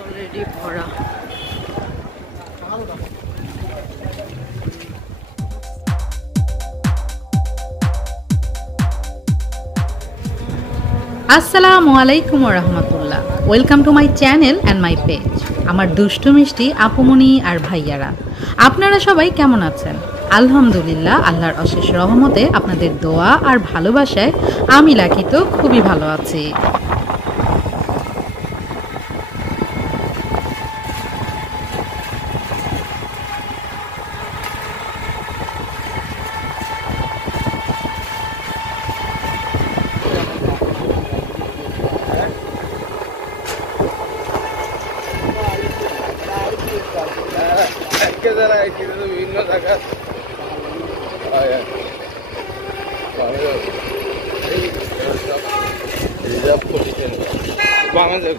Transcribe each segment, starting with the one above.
Already ভরা। আসসালামু আলাইকুম ওয়া রাহমাতুল্লাহ। Welcome to my channel and my page. আমার দুষ্টু মিষ্টি আপুমনি আর ভাইয়ারা, আপনারা সবাই কেমন আছেন? আলহামদুলিল্লাহ, আল্লাহর অশেষ রহমতে আপনাদের দোয়া আর ভালোবাসায় আমি লাকি তো খুবই ভালো আছি। বিভিন্ন জায়গা রিজার্ভ করছেন বাংলাদেশ।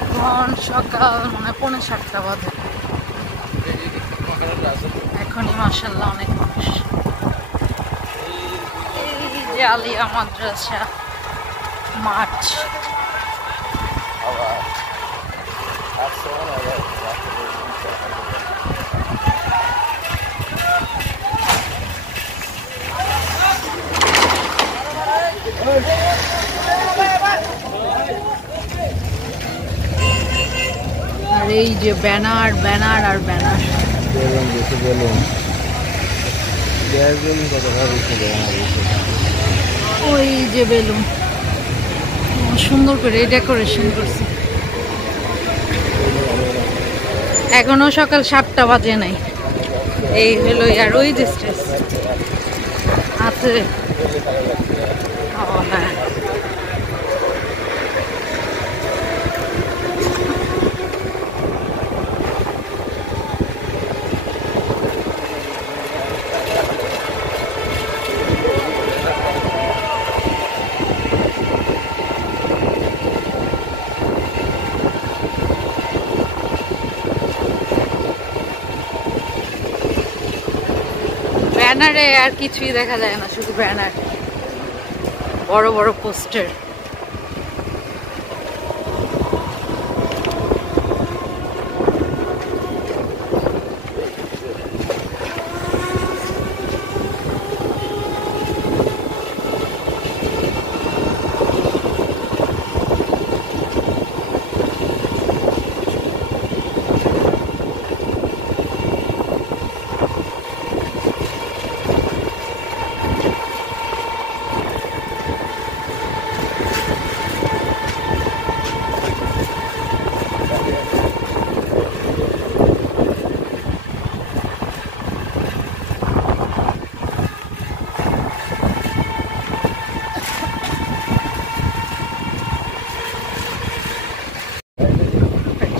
এখন সকাল মানে 7:45 বাজে। এখনই মাশাআল্লাহ অনেক মানুষ। এই যে আলিয়া মাদ্রাসা মাঠ। আর এই যে ব্যানার ব্যানার আর ব্যানার। ওই যে বেলুন সুন্দর করে ডেকোরেশন করছে। এখনো সকাল 7টা বাজে নাই। এই হলো আর ওই যে স্টেজ আছে। ও হ্যাঁ, ব্যানারে আর কিছুই দেখা যায় না, শুধু ব্যানার, বড় বড় পোস্টার।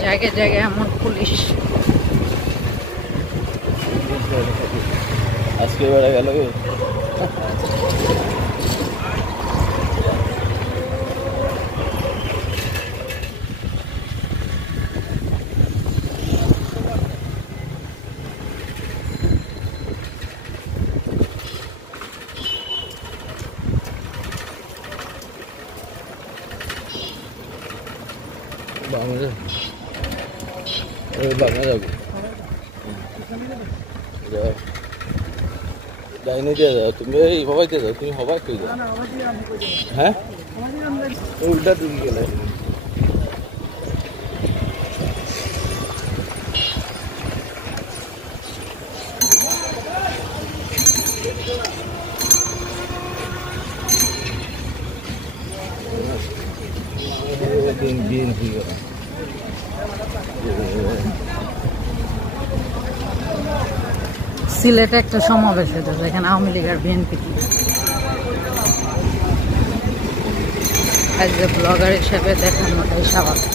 জায়গায় জায়গায় এমন পুলিশ। আজকে বেড়া গেল বাংলা বাংলা যাবো ডাইনে দিয়ে যাও তুমি, এই হবাই দিয়ে যাও তুমি, হবাই কই যাও? হ্যাঁ উল্টা ঢুকে গেলে বিএনপি করা সিলেটে একটা সমাবেশ হয়েছে যেখানে আওয়ামী লীগ আর বিএনপি অ্যাজ এ ব্লগার হিসেবে দেখানোটাই স্বাভাবিক।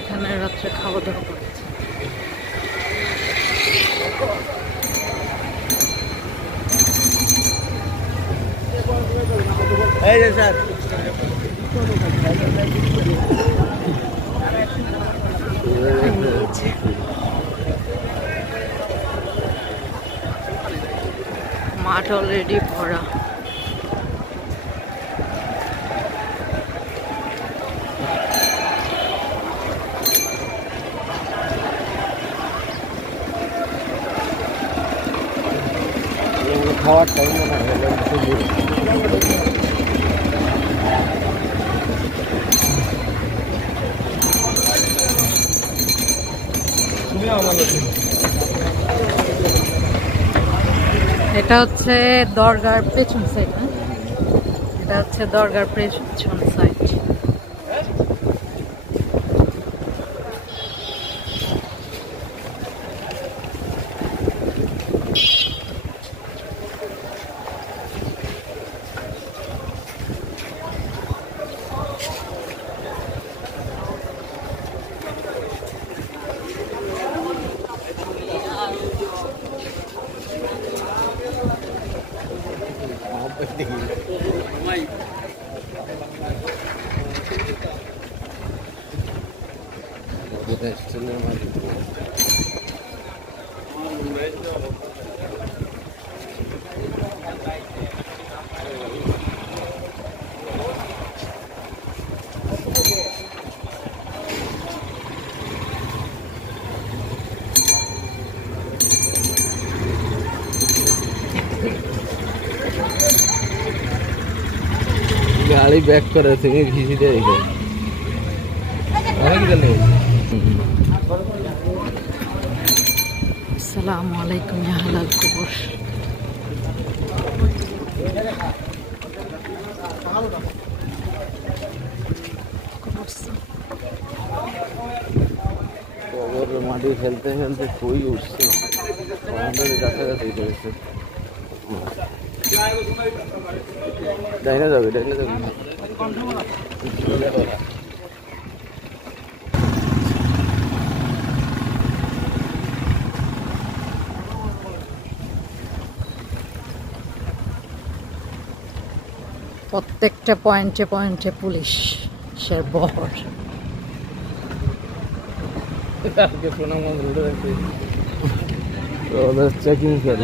এখানে রাত্রে খাওয়া দাওয়া করছে। মাঠ অলরেডি ভরা। খাওয়ার টাইম মনে হয় এটা হচ্ছে দরগার পেছন সাইড, এটা হচ্ছে দরগার পেছন সাইড। गाड़ी बैक कर रहे थे घिसी देगा আসসালামু আলাইকুম ইয়া হালাল কবর। कबर माटी खेलते खेलते कोई उठছে আমাদের কাছাকাছি রয়েছে। ডাইনে যাবে প্রত্যেকটা পয়েন্টে পয়েন্টে পুলিশের বহর। चेकिंग कर